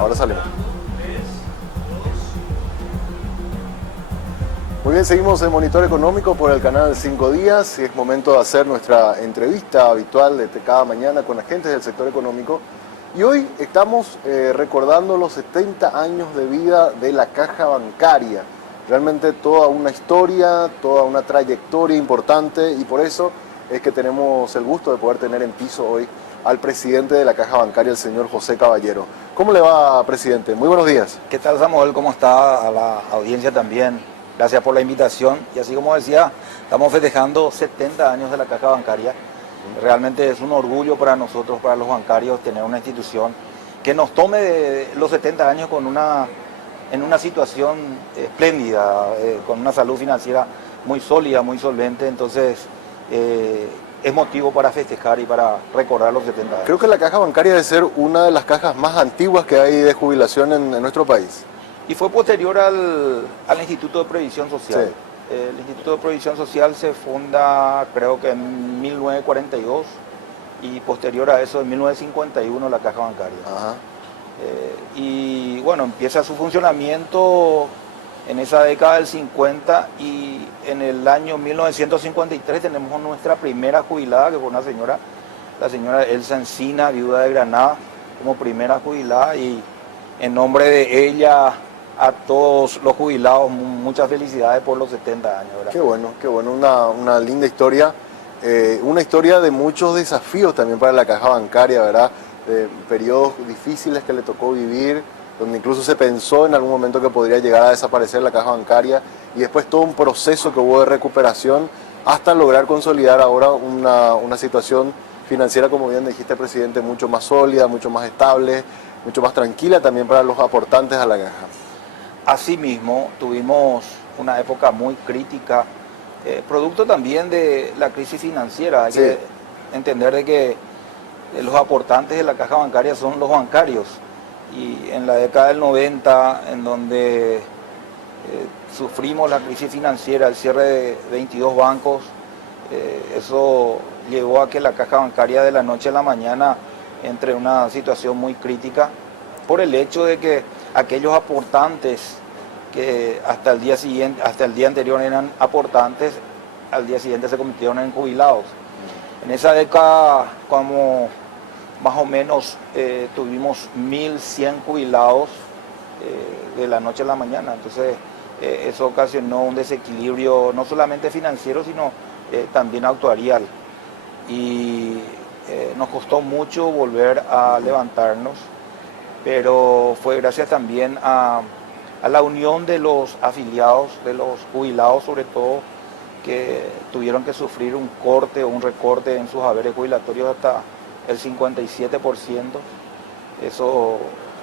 Ahora salimos. Muy bien, seguimos en Monitor Económico por el canal 5 Días y es momento de hacer nuestra entrevista habitual de cada mañana con agentes del sector económico. Y hoy estamos recordando los 70 años de vida de la Caja Bancaria. Realmente toda una historia, toda una trayectoria importante y por eso es que tenemos el gusto de poder tener en piso hoy al presidente de la Caja Bancaria, el señor José Caballero. ¿Cómo le va, presidente? Muy buenos días. ¿Qué tal, Samuel? ¿Cómo está? A la audiencia también. Gracias por la invitación. Y así como decía, estamos festejando 70 años de la Caja Bancaria. Realmente es un orgullo para nosotros, para los bancarios, tener una institución que nos tome de los 70 años en una situación espléndida, con una salud financiera muy sólida, muy solvente. Entonces, es motivo para festejar y para recordar los 70 años. Creo que la Caja Bancaria debe ser una de las cajas más antiguas que hay de jubilación en nuestro país. Y fue posterior al Instituto de Previsión Social. Sí. El Instituto de Previsión Social se funda, creo que en 1942, y posterior a eso, en 1951, la Caja Bancaria. Ajá. Y bueno, empieza su funcionamiento en esa década del 50 y en el año 1953 tenemos nuestra primera jubilada, que fue una señora, la señora Elsa Encina, viuda de Granada, como primera jubilada, y en nombre de ella a todos los jubilados, muchas felicidades por los 70 años, ¿verdad? Qué bueno, una linda historia, una historia de muchos desafíos también para la Caja Bancaria, ¿verdad? De periodos difíciles que le tocó vivir, donde incluso se pensó en algún momento que podría llegar a desaparecer la Caja Bancaria y después todo un proceso que hubo de recuperación hasta lograr consolidar ahora una situación financiera, como bien dijiste, presidente, mucho más sólida, mucho más estable, mucho más tranquila también para los aportantes a la Caja. Asimismo, tuvimos una época muy crítica, producto también de la crisis financiera. Hay que entender de que los aportantes de la Caja Bancaria son los bancarios. Y en la década del 90, en donde sufrimos la crisis financiera, el cierre de 22 bancos, eso llevó a que la Caja Bancaria de la noche a la mañana entre en una situación muy crítica por el hecho de que aquellos aportantes que hasta el día siguiente, hasta el día anterior eran aportantes, al día siguiente se convirtieron en jubilados. En esa década, como más o menos tuvimos 1.100 jubilados de la noche a la mañana. Entonces eso ocasionó un desequilibrio no solamente financiero, sino también actuarial. Y nos costó mucho volver a levantarnos, pero fue gracias también a la unión de los afiliados, de los jubilados sobre todo, que tuvieron que sufrir un corte o un recorte en sus haberes jubilatorios hasta el 57%. Eso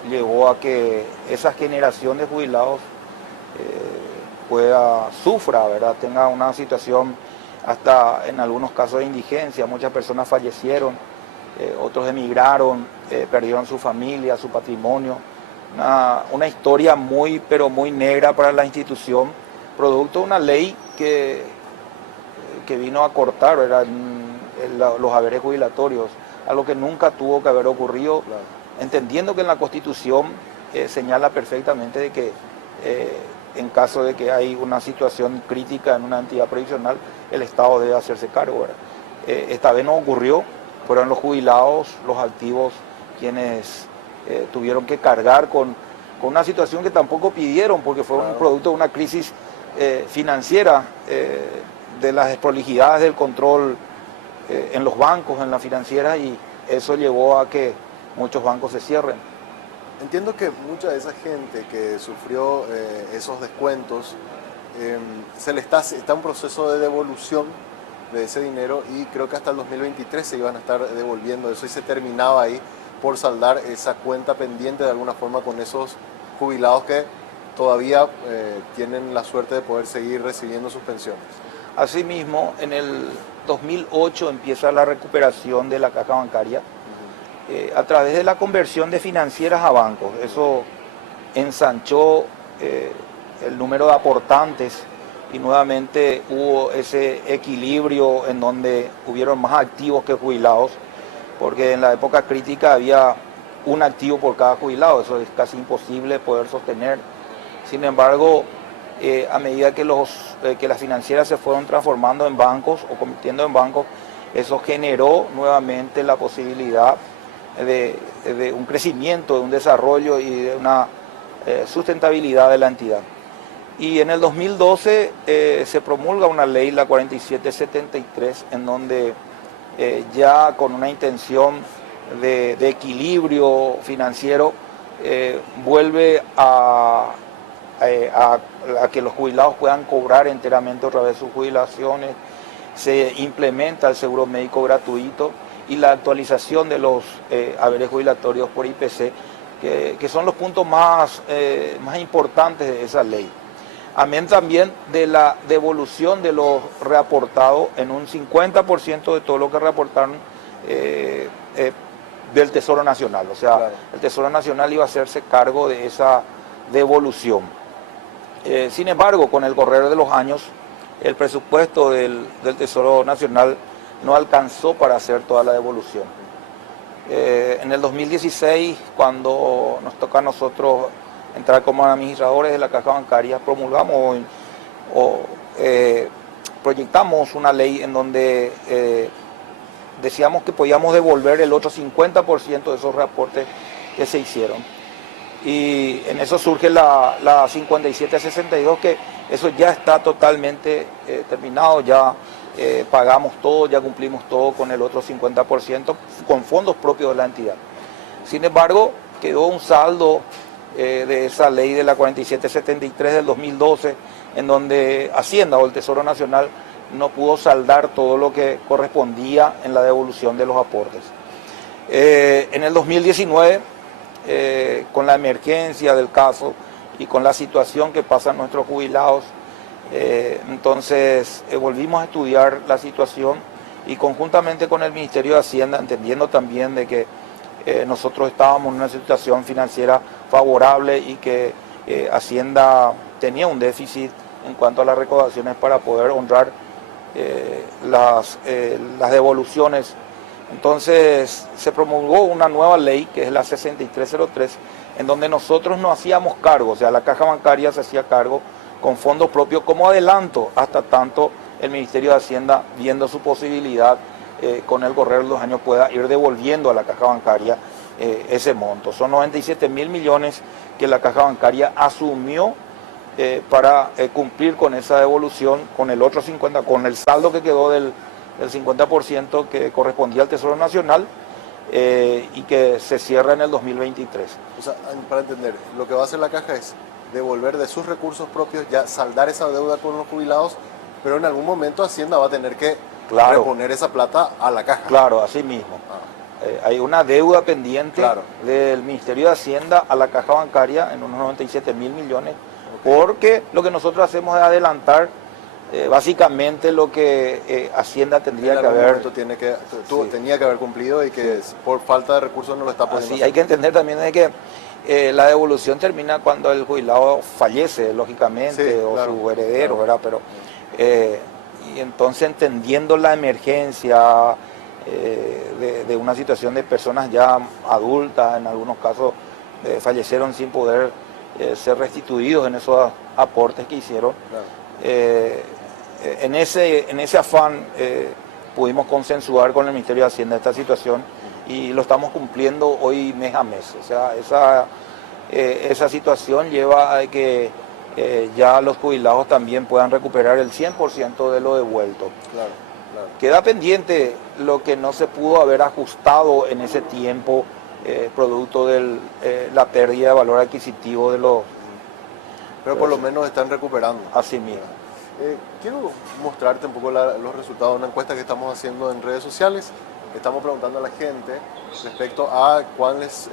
llevó a que esa generación de jubilados sufra, ¿verdad? Tenga una situación hasta en algunos casos de indigencia. Muchas personas fallecieron, otros emigraron, perdieron su familia, su patrimonio. Una historia muy, pero muy negra para la institución, producto de una ley que vino a cortar, ¿verdad?, los haberes jubilatorios, algo que nunca tuvo que haber ocurrido, claro, entendiendo que en la Constitución señala perfectamente de que en caso de que hay una situación crítica en una entidad previsional, el Estado debe hacerse cargo, ¿verdad? Esta vez no ocurrió, fueron los jubilados, los activos, quienes tuvieron que cargar con una situación que tampoco pidieron, porque fue un producto de una crisis financiera, de las desprolijidades del control en los bancos, en la financiera, y eso llevó a que muchos bancos se cierren. Entiendo que mucha de esa gente que sufrió esos descuentos, está en proceso de devolución de ese dinero y creo que hasta el 2023 se iban a estar devolviendo eso y se terminaba ahí por saldar esa cuenta pendiente de alguna forma con esos jubilados que todavía tienen la suerte de poder seguir recibiendo sus pensiones. Asimismo, en el 2008 empieza la recuperación de la Caja Bancaria a través de la conversión de financieras a bancos. Eso ensanchó el número de aportantes y nuevamente hubo ese equilibrio en donde hubieron más activos que jubilados, porque en la época crítica había un activo por cada jubilado. Eso es casi imposible poder sostener. Sin embargo, a medida que las financieras se fueron transformando en bancos o convirtiendo en bancos, eso generó nuevamente la posibilidad de un crecimiento, de un desarrollo y de una sustentabilidad de la entidad. Y en el 2012 se promulga una ley, la 4773, en donde ya con una intención de equilibrio financiero vuelve a que los jubilados puedan cobrar enteramente otra vez sus jubilaciones. Se implementa el seguro médico gratuito y la actualización de los haberes jubilatorios por IPC, que son los puntos más importantes de esa ley. Amén también de la devolución de los reaportados en un 50% de todo lo que reaportaron del Tesoro Nacional. O sea, claro, el Tesoro Nacional iba a hacerse cargo de esa devolución. Sin embargo, con el correr de los años, el presupuesto del Tesoro Nacional no alcanzó para hacer toda la devolución. En el 2016, cuando nos toca a nosotros entrar como administradores de la caja bancaria, promulgamos proyectamos una ley en donde decíamos que podíamos devolver el otro 50% de esos reaportes que se hicieron. Y en eso surge la 5762, que eso ya está totalmente terminado, ya pagamos todo, ya cumplimos todo con el otro 50%, con fondos propios de la entidad. Sin embargo, quedó un saldo de esa ley de la 4773 del 2012, en donde Hacienda o el Tesoro Nacional no pudo saldar todo lo que correspondía en la devolución de los aportes. En el 2019, con la emergencia del caso y con la situación que pasan nuestros jubilados, entonces volvimos a estudiar la situación y conjuntamente con el Ministerio de Hacienda, entendiendo también de que nosotros estábamos en una situación financiera favorable y que Hacienda tenía un déficit en cuanto a las recaudaciones para poder honrar las devoluciones. Entonces se promulgó una nueva ley, que es la 6303, en donde nosotros no hacíamos cargo, o sea, la caja bancaria se hacía cargo con fondos propios como adelanto, hasta tanto el Ministerio de Hacienda, viendo su posibilidad, con el correr de los años pueda ir devolviendo a la caja bancaria ese monto. Son 97.000 millones que la caja bancaria asumió para cumplir con esa devolución, con el otro 50%, con el saldo que quedó del 50% que correspondía al Tesoro Nacional y que se cierra en el 2023. O sea, para entender, lo que va a hacer la caja es devolver de sus recursos propios, ya saldar esa deuda con los jubilados, pero en algún momento Hacienda va a tener que reponer esa plata a la caja. Claro, así mismo. Hay una deuda pendiente del Ministerio de Hacienda a la caja bancaria en unos 97.000 millones, porque lo que nosotros hacemos es adelantar básicamente lo que Hacienda tendría que haber... tenía que haber cumplido y que por falta de recursos no lo está pudiendo hacer. Hay que entender también de que la devolución termina cuando el jubilado fallece, lógicamente, o su heredero, ¿verdad? Pero, y entonces, entendiendo la emergencia de una situación de personas ya adultas, en algunos casos fallecieron sin poder ser restituidos en esos aportes que hicieron. En ese afán pudimos consensuar con el Ministerio de Hacienda esta situación y lo estamos cumpliendo hoy mes a mes. O sea, esa situación lleva a que ya los jubilados también puedan recuperar el 100% de lo devuelto. Queda pendiente lo que no se pudo haber ajustado en ese tiempo, producto de la pérdida de valor adquisitivo de los... Pero por lo menos están recuperando. Así mismo. Quiero mostrarte un poco los resultados de una encuesta que estamos haciendo en redes sociales. Estamos preguntando a la gente respecto a cuáles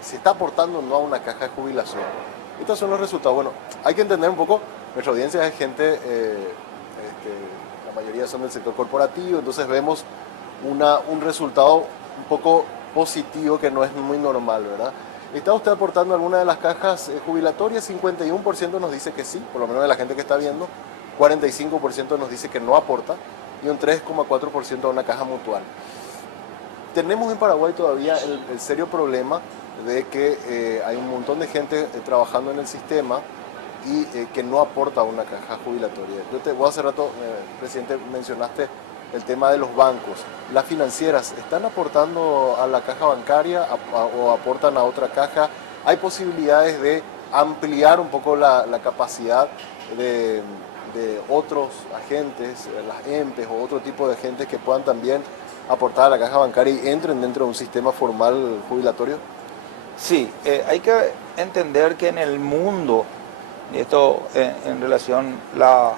se está aportando o no a una caja de jubilación. Estos son los resultados. Bueno, hay que entender un poco, nuestra audiencia es gente, la mayoría son del sector corporativo, entonces vemos un resultado un poco positivo que no es muy normal, ¿verdad? ¿Está usted aportando alguna de las cajas jubilatorias? 51% nos dice que sí, por lo menos de la gente que está viendo. 45% nos dice que no aporta y un 3,4% a una caja mutual. tenemos en Paraguay todavía el serio problema de que hay un montón de gente trabajando en el sistema y que no aporta a una caja jubilatoria. Vos hace rato, presidente, mencionaste el tema de los bancos. ¿Las financieras están aportando a la caja bancaria o aportan a otra caja? ¿Hay posibilidades de ampliar un poco la capacidad de otros agentes, las EMPES o otro tipo de agentes que puedan también aportar a la caja bancaria y entren dentro de un sistema formal jubilatorio? Sí, hay que entender que en el mundo, y esto en relación la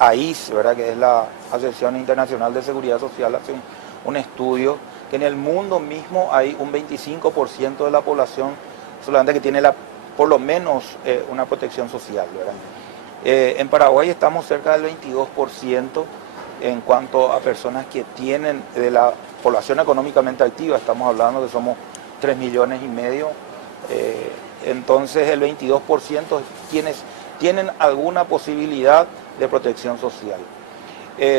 AIS, ¿verdad?, que es la Asociación Internacional de Seguridad Social, hace un estudio que en el mundo mismo hay un 25% de la población solamente que tiene por lo menos una protección social, ¿verdad? En Paraguay estamos cerca del 22% en cuanto a personas que tienen de la población económicamente activa, estamos hablando que somos 3,5 millones. Entonces el 22% quienes tienen alguna posibilidad de protección social.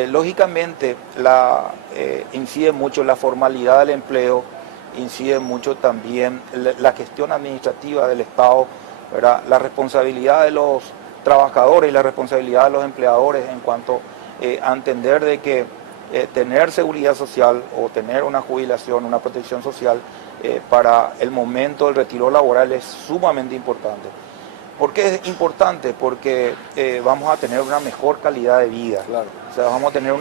Lógicamente incide mucho la formalidad del empleo, incide mucho también la gestión administrativa del Estado, ¿verdad?, la responsabilidad de los trabajadores y la responsabilidad de los empleadores en cuanto a entender de que tener seguridad social o tener una jubilación, una protección social para el momento del retiro laboral es sumamente importante. ¿Por qué es importante? Porque vamos a tener una mejor calidad de vida. Claro. O sea, vamos a tener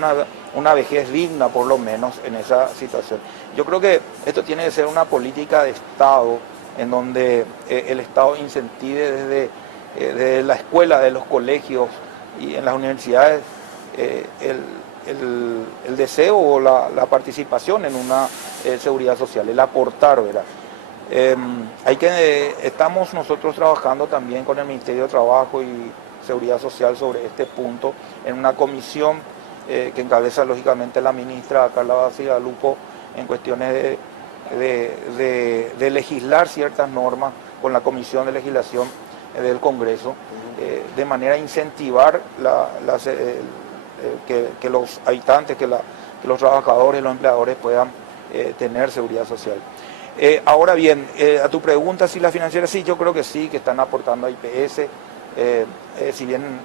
una vejez digna por lo menos en esa situación. Yo creo que esto tiene que ser una política de Estado en donde el Estado incentive desde la escuela, de los colegios y en las universidades el deseo o la participación en una seguridad social, el aportar, ¿verdad? Estamos nosotros trabajando también con el Ministerio de Trabajo y Seguridad Social sobre este punto en una comisión que encabeza lógicamente la ministra Carla Basigalupo en cuestiones de legislar ciertas normas con la Comisión de Legislación del Congreso, de manera a incentivar que los habitantes, que los trabajadores, los empleadores puedan tener seguridad social. Ahora bien, a tu pregunta si las financieras, sí, yo creo que sí, que están aportando a IPS, si bien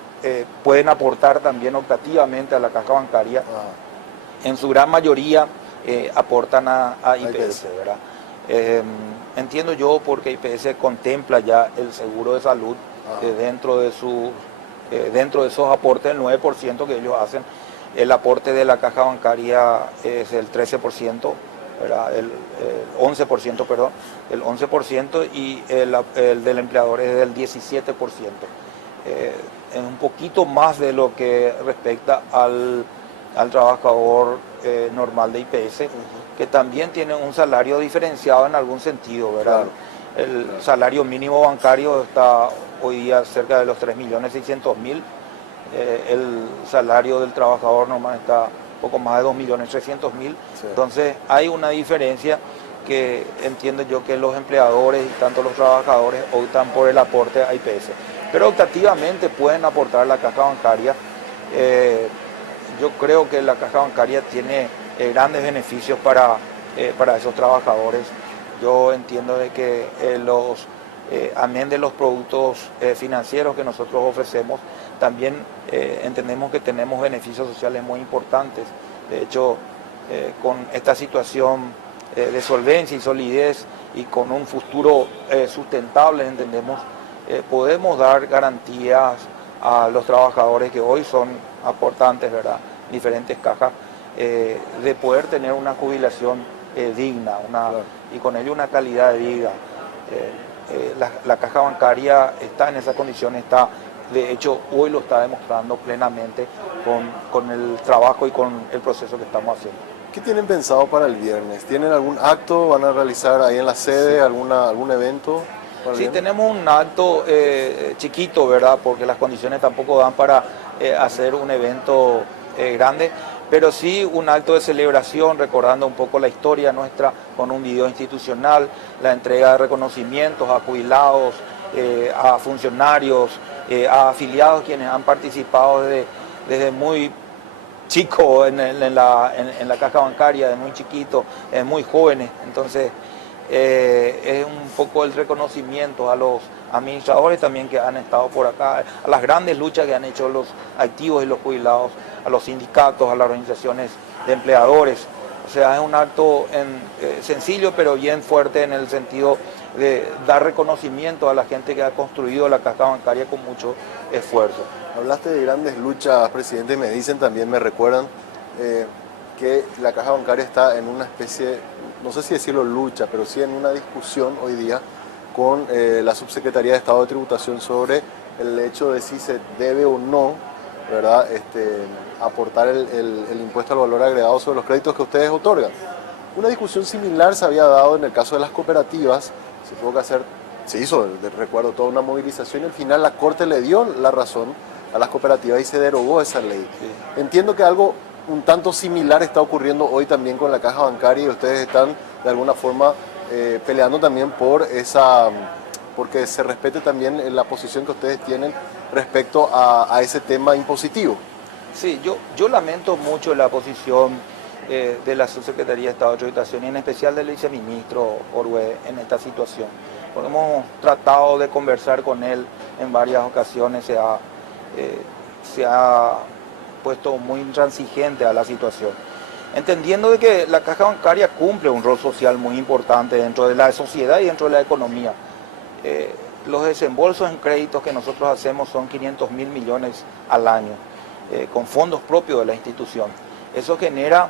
pueden aportar también optativamente a la caja bancaria, en su gran mayoría aportan a IPS, ¿verdad? Entiendo yo porque IPS contempla ya el seguro de salud dentro de esos aportes, el 9% que ellos hacen. El aporte de la caja bancaria es el 13%, ¿verdad? El 11%, perdón, el 11%, y el del empleador es del 17%. Es un poquito más de lo que respecta al trabajador normal de IPS, que también tiene un salario diferenciado en algún sentido, ¿verdad? Claro. El salario mínimo bancario está hoy día cerca de los 3,600,000. El salario del trabajador normal está poco más de 2,300,000. Sí. Entonces hay una diferencia que entiendo yo que los empleadores y tanto los trabajadores optan por el aporte a IPS. Pero optativamente pueden aportar a la caja bancaria. Yo creo que la caja bancaria tiene grandes beneficios para esos trabajadores. Yo entiendo de que amén de los productos financieros que nosotros ofrecemos, también entendemos que tenemos beneficios sociales muy importantes. De hecho, con esta situación de solvencia y solidez y con un futuro sustentable, entendemos, podemos dar garantías a los trabajadores que hoy son aportantes, ¿verdad?, diferentes cajas, de poder tener una jubilación digna claro, y con ello una calidad de vida. La caja bancaria está en esa condición, de hecho hoy lo está demostrando plenamente con el trabajo y con el proceso que estamos haciendo. ¿Qué tienen pensado para el viernes? ¿Tienen algún acto? ¿Van a realizar ahí en la sede sí, algún evento? Sí, tenemos un acto chiquito, ¿verdad? Porque las condiciones tampoco dan para hacer un evento grande, pero sí un acto de celebración recordando un poco la historia nuestra con un video institucional, la entrega de reconocimientos a jubilados, a funcionarios, a afiliados quienes han participado desde muy chico en la caja bancaria, de muy chiquito, muy jóvenes. Entonces, es un poco el reconocimiento a los administradores también que han estado por acá, a las grandes luchas que han hecho los activos y los jubilados, a los sindicatos, a las organizaciones de empleadores. O sea, es un acto sencillo pero bien fuerte en el sentido de dar reconocimiento a la gente que ha construido la caja bancaria con mucho esfuerzo. Hablaste de grandes luchas, presidente, me dicen también, me recuerdan que la caja bancaria está en una especie, no sé si decirlo lucha, pero sí en una discusión hoy día con la Subsecretaría de Estado de Tributación sobre el hecho de si se debe o no, ¿verdad?, aportar el impuesto al valor agregado sobre los créditos que ustedes otorgan. Una discusión similar se había dado en el caso de las cooperativas, se tuvo que hacer, se hizo, recuerdo, toda una movilización y al final la Corte le dio la razón a las cooperativas y se derogó esa ley. Sí. Entiendo que algo un tanto similar está ocurriendo hoy también con la caja bancaria y ustedes están de alguna forma peleando también porque se respete también la posición que ustedes tienen respecto a ese tema impositivo. Sí, yo lamento mucho la posición de la Subsecretaría de Estado de Tributación y en especial del viceministro Orue en esta situación. Porque hemos tratado de conversar con él en varias ocasiones, se ha puesto muy intransigente a la situación, entendiendo de que la caja bancaria cumple un rol social muy importante dentro de la sociedad y dentro de la economía. Los desembolsos en créditos que nosotros hacemos son 500.000 millones al año, con fondos propios de la institución. Eso genera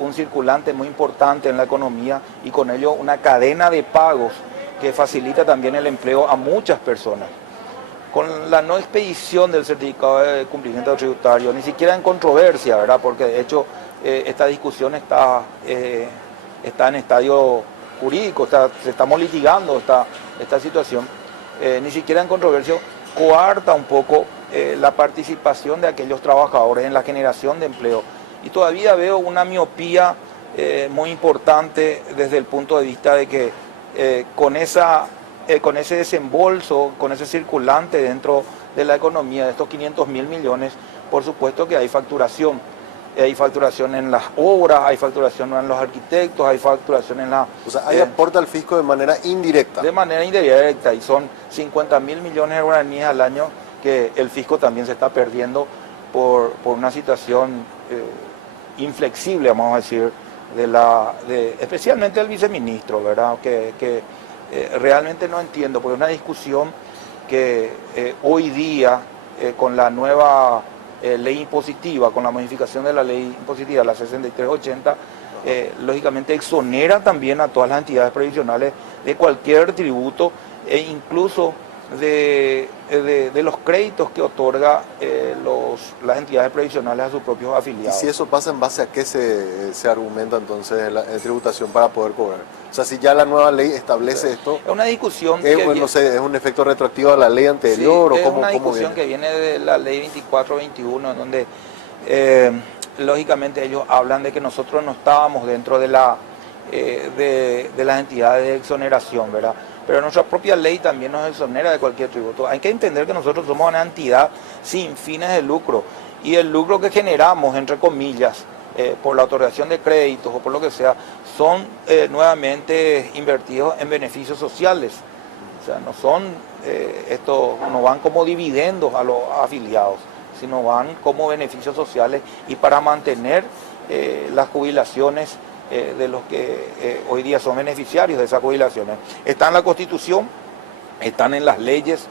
un circulante muy importante en la economía y con ello una cadena de pagos que facilita también el empleo a muchas personas. Con la no expedición del certificado de cumplimiento tributario, ni siquiera en controversia, ¿verdad? Porque de hecho esta discusión está en estadio jurídico, estamos litigando esta situación, ni siquiera en controversia, coarta un poco la participación de aquellos trabajadores en la generación de empleo. Y todavía veo una miopía muy importante desde el punto de vista de que con ese desembolso, con ese circulante dentro de la economía de estos 500.000 millones, por supuesto que hay facturación. Hay facturación en las obras, hay facturación en los arquitectos, hay facturación en la... O sea, hay aporta al fisco de manera indirecta. De manera indirecta, y son 50.000 millones de guaraníes al año que el fisco también se está perdiendo por una situación inflexible, vamos a decir, especialmente del viceministro, ¿verdad? Que realmente no entiendo, porque es una discusión que hoy día, con la nueva ley impositiva, con la modificación de la ley impositiva, la 6380, lógicamente exonera también a todas las entidades previsionales de cualquier tributo e incluso de los créditos que otorga las entidades previsionales a sus propios afiliados. ¿Y si eso pasa, en base a qué se argumenta entonces la tributación para poder cobrar? O sea, si ya la nueva ley establece esto... Es una discusión no sé, ¿es un efecto retroactivo a la ley anterior? Sí, o cómo, es una discusión viene? que viene de la ley 2421, en donde lógicamente ellos hablan de que nosotros no estábamos dentro de las entidades de exoneración, ¿verdad? Pero nuestra propia ley también nos exonera de cualquier tributo. Hay que entender que nosotros somos una entidad sin fines de lucro y el lucro que generamos, entre comillas, por la otorgación de créditos o por lo que sea, son nuevamente invertidos en beneficios sociales. O sea, no van como dividendos a los afiliados, sino van como beneficios sociales y para mantener las jubilaciones de los que hoy día son beneficiarios de esas jubilaciones. Está en la Constitución, están en las leyes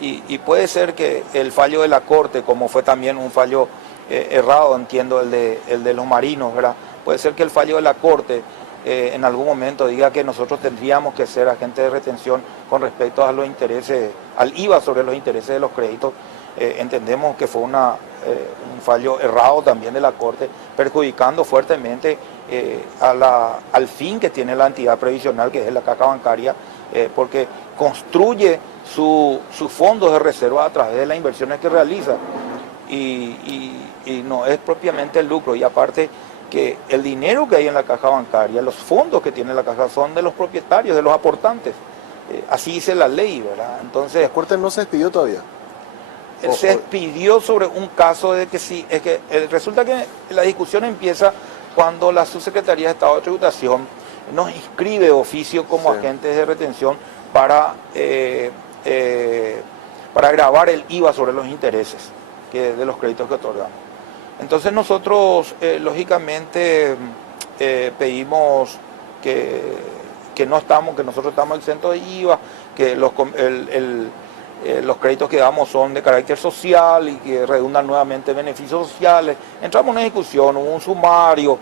y puede ser que el fallo de la Corte, como fue también un fallo errado, entiendo, el de los marinos, ¿verdad? Puede ser que el fallo de la Corte en algún momento diga que nosotros tendríamos que ser agentes de retención con respecto a los intereses, al IVA sobre los intereses de los créditos. Entendemos que fue un fallo errado también de la Corte, perjudicando fuertemente al fin que tiene la entidad previsional, que es la caja bancaria, porque construye sus fondos de reserva a través de las inversiones que realiza y no es propiamente el lucro. Y aparte que el dinero que hay en la caja bancaria, los fondos que tiene la caja son de los propietarios, de los aportantes. Así dice la ley, ¿verdad? Entonces, ¿la Corte no se despidió todavía? se expidió sobre un caso de que sí, es que resulta que la discusión empieza cuando la Subsecretaría de Estado de Tributación nos inscribe de oficio como agentes de retención para gravar el IVA sobre los intereses de los créditos que otorgamos. Entonces nosotros, lógicamente, pedimos que nosotros estamos exentos de IVA, que los créditos que damos son de carácter social y que redundan nuevamente en beneficios sociales. Entramos en una discusión, hubo un sumario,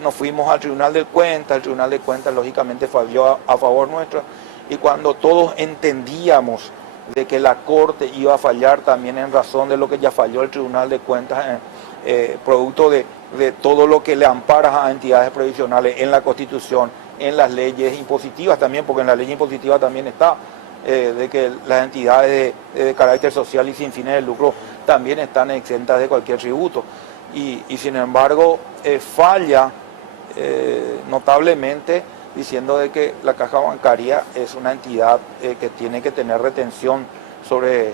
nos fuimos al Tribunal de Cuentas, el Tribunal de Cuentas lógicamente falló a favor nuestro, y cuando todos entendíamos de que la Corte iba a fallar también en razón de lo que ya falló el Tribunal de Cuentas, producto de todo lo que le ampara a entidades previsionales en la Constitución, en las leyes impositivas también, porque en la ley impositiva también está, de que las entidades de carácter social y sin fines de lucro también están exentas de cualquier tributo. Y sin embargo falla notablemente diciendo de que la caja bancaria es una entidad que tiene que tener retención sobre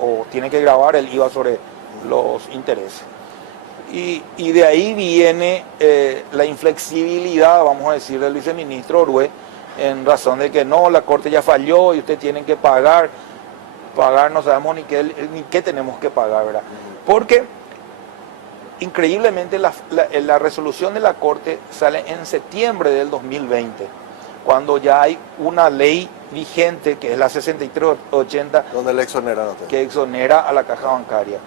o tiene que gravar el IVA sobre los intereses. Y de ahí viene la inflexibilidad, vamos a decir, del viceministro Orue, en razón de que no, la Corte ya falló y ustedes tienen que pagar no sabemos ni qué tenemos que pagar, ¿verdad? Porque increíblemente la resolución de la Corte sale en septiembre del 2020, cuando ya hay una ley vigente, que es la 6380, donde le exonera, que exonera a la caja bancaria.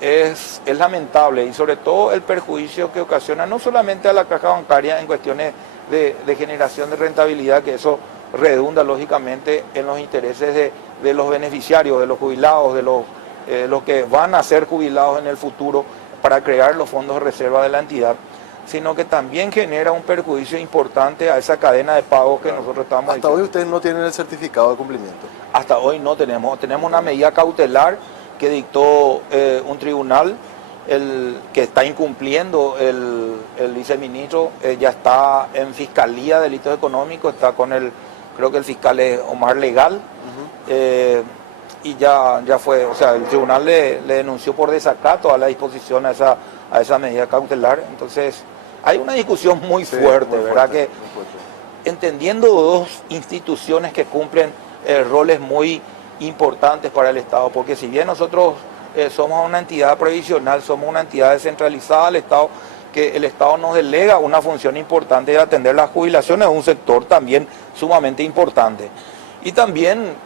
Es lamentable, y sobre todo el perjuicio que ocasiona no solamente a la caja bancaria en cuestiones de generación de rentabilidad, que eso redunda lógicamente en los intereses de los beneficiarios, de los jubilados, de los que van a ser jubilados en el futuro para crear los fondos de reserva de la entidad, sino que también genera un perjuicio importante a esa cadena de pagos que nosotros estamos Hasta diciendo. hoy ustedes no tienen el certificado de cumplimiento. Hasta hoy no tenemos una medida cautelar que dictó un tribunal, que está incumpliendo el viceministro, ya está en Fiscalía de Delitos Económicos, está con creo que el fiscal es Omar Legal, y ya fue, o sea, el tribunal le denunció por desacato a la disposición a esa medida cautelar. Entonces hay una discusión muy fuerte, muy ¿verdad? fuerte, Que muy fuerte. entendiendo dos instituciones que cumplen roles muy importantes para el Estado, porque si bien nosotros somos una entidad previsional, somos una entidad descentralizada del Estado, que el Estado nos delega una función importante de atender las jubilaciones, es un sector también sumamente importante. Y también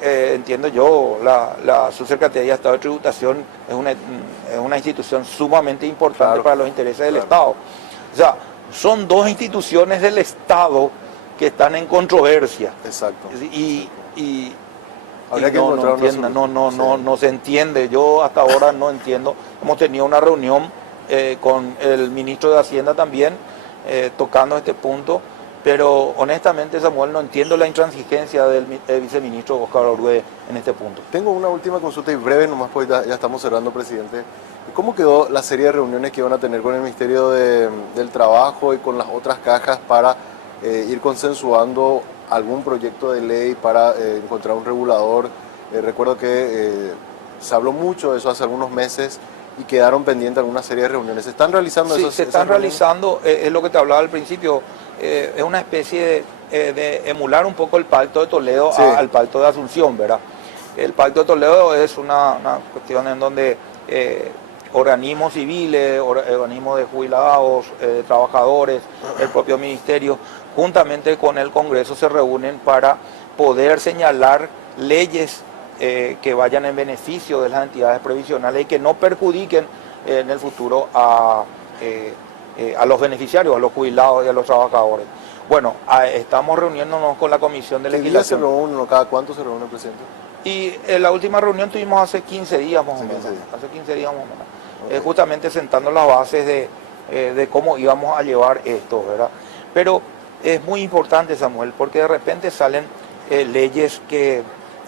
entiendo yo, la Subsecretaría de Estado de Tributación es una institución sumamente importante para los intereses del Estado. O sea, son dos instituciones del Estado que están en controversia. Exacto. Habría que no se entiende. Yo hasta ahora no entiendo. Hemos tenido una reunión con el ministro de Hacienda también, tocando este punto, pero honestamente, Samuel, no entiendo la intransigencia del viceministro Óscar Orue en este punto. Tengo una última consulta y breve nomás, pues ya estamos cerrando, presidente. ¿Cómo quedó la serie de reuniones que iban a tener con el Ministerio del Trabajo y con las otras cajas para ir consensuando algún proyecto de ley para encontrar un regulador? Recuerdo que se habló mucho de eso hace algunos meses y quedaron pendientes alguna serie de reuniones. ¿Se están realizando sí, esas se están reuniones? realizando, es lo que te hablaba al principio, es una especie de emular un poco el Pacto de Toledo al Pacto de Asunción, ¿verdad? El Pacto de Toledo es una cuestión en donde organismos civiles, organismos de jubilados, trabajadores, el propio ministerio, juntamente con el Congreso se reúnen para poder señalar leyes que vayan en beneficio de las entidades previsionales y que no perjudiquen en el futuro a los beneficiarios, a los jubilados y a los trabajadores. Bueno, estamos reuniéndonos con la Comisión de Legislación. ¿Qué día se reúnen? ¿Cada cuánto se reúne, presidente? Y la última reunión tuvimos hace 15 días más o menos. Hace 15 días más o menos. Okay. Justamente sentando las bases de cómo íbamos a llevar esto, ¿verdad? Pero es muy importante, Samuel, porque de repente salen leyes que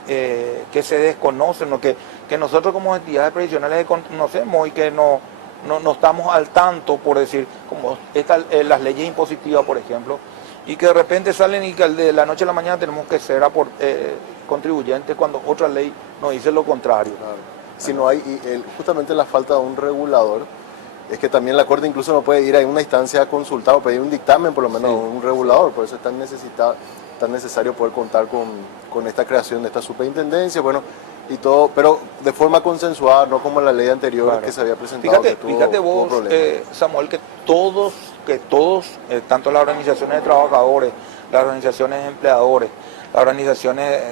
se desconocen, o que nosotros como entidades previsionales conocemos y que no estamos al tanto, por decir, como las leyes impositivas, por ejemplo, y que de repente salen y que de la noche a la mañana tenemos que ser contribuyentes cuando otra ley nos dice lo contrario. Claro. Si no hay, justamente la falta de un regulador, es que también la Corte incluso no puede ir a una instancia a consultar o pedir un dictamen, por lo menos un regulador, por eso es tan necesario poder contar con esta creación de esta superintendencia, bueno, y todo, pero de forma consensuada, no como la ley anterior Claro. que se había presentado. Fíjate vos, Samuel, que todos, tanto las organizaciones de trabajadores, las organizaciones de empleadores, las organizaciones,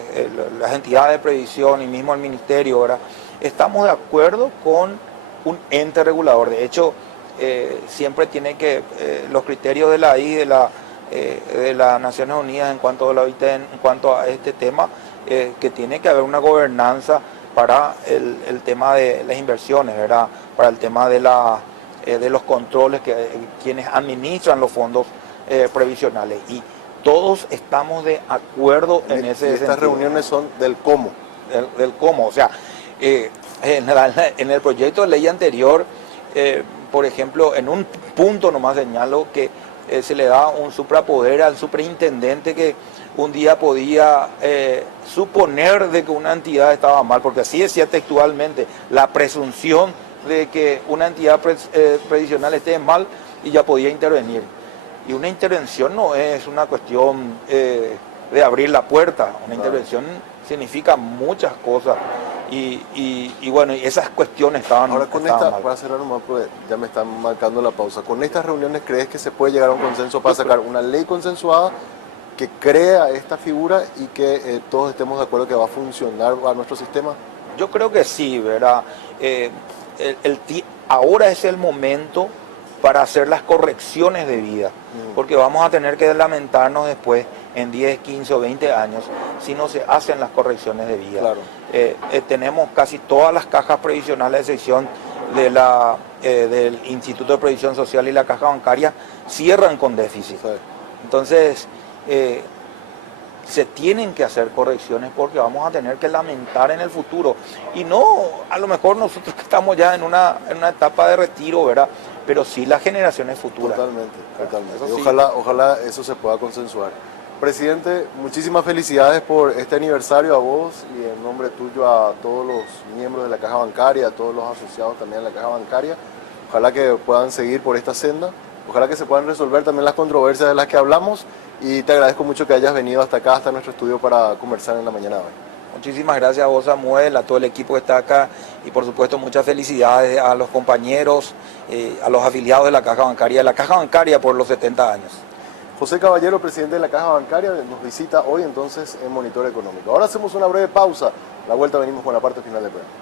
las entidades de previsión y mismo el ministerio, ¿verdad?, estamos de acuerdo con un ente regulador. De hecho, siempre tiene que, los criterios de la AI, de las Naciones Unidas en cuanto a la OIT, en cuanto a este tema, que tiene que haber una gobernanza para el tema de las inversiones, ¿verdad?, para el tema de los controles, quienes administran los fondos previsionales. Y todos estamos de acuerdo en ese sentido. Estas reuniones son del cómo. Del cómo, o sea, en el proyecto de ley anterior, por ejemplo, en un punto nomás señalo que se le da un suprapoder al superintendente que un día podía suponer de que una entidad estaba mal, porque así decía textualmente, la presunción de que una entidad previsional esté mal y ya podía intervenir. Y una intervención no es una cuestión de abrir la puerta, una intervención significa muchas cosas. Y bueno, esas cuestiones estaban Ahora con estaban esta, mal. para cerrar nomás, porque ya me están marcando la pausa, con estas reuniones, ¿crees que se puede llegar a un consenso para sacar una ley consensuada que crea esta figura y que todos estemos de acuerdo que va a funcionar a nuestro sistema? Yo creo que sí, ¿verdad? Ahora es el momento para hacer las correcciones debidas, porque vamos a tener que lamentarnos después, en 10, 15 o 20 años, si no se hacen las correcciones debidas. Claro. Tenemos casi todas las cajas previsionales, de excepción del Instituto de Previsión Social y la caja bancaria, cierran con déficit. Sí. Entonces, se tienen que hacer correcciones porque vamos a tener que lamentar en el futuro. Y no, a lo mejor nosotros que estamos ya en una etapa de retiro, ¿verdad?, pero sí las generaciones futuras. Totalmente. Eso Y sí. ojalá eso se pueda consensuar. Presidente, muchísimas felicidades por este aniversario a vos y en nombre tuyo a todos los miembros de la Caja Bancaria, a todos los asociados también a la Caja Bancaria. Ojalá que puedan seguir por esta senda, ojalá que se puedan resolver también las controversias de las que hablamos y te agradezco mucho que hayas venido hasta acá, hasta nuestro estudio para conversar en la mañana de hoy. Muchísimas gracias a vos, Samuel, a todo el equipo que está acá y por supuesto muchas felicidades a los compañeros, a los afiliados de la Caja Bancaria por los 70 años. José Caballero, presidente de la Caja Bancaria, nos visita hoy entonces en Monitor Económico. Ahora hacemos una breve pausa, a la vuelta venimos con la parte final del programa.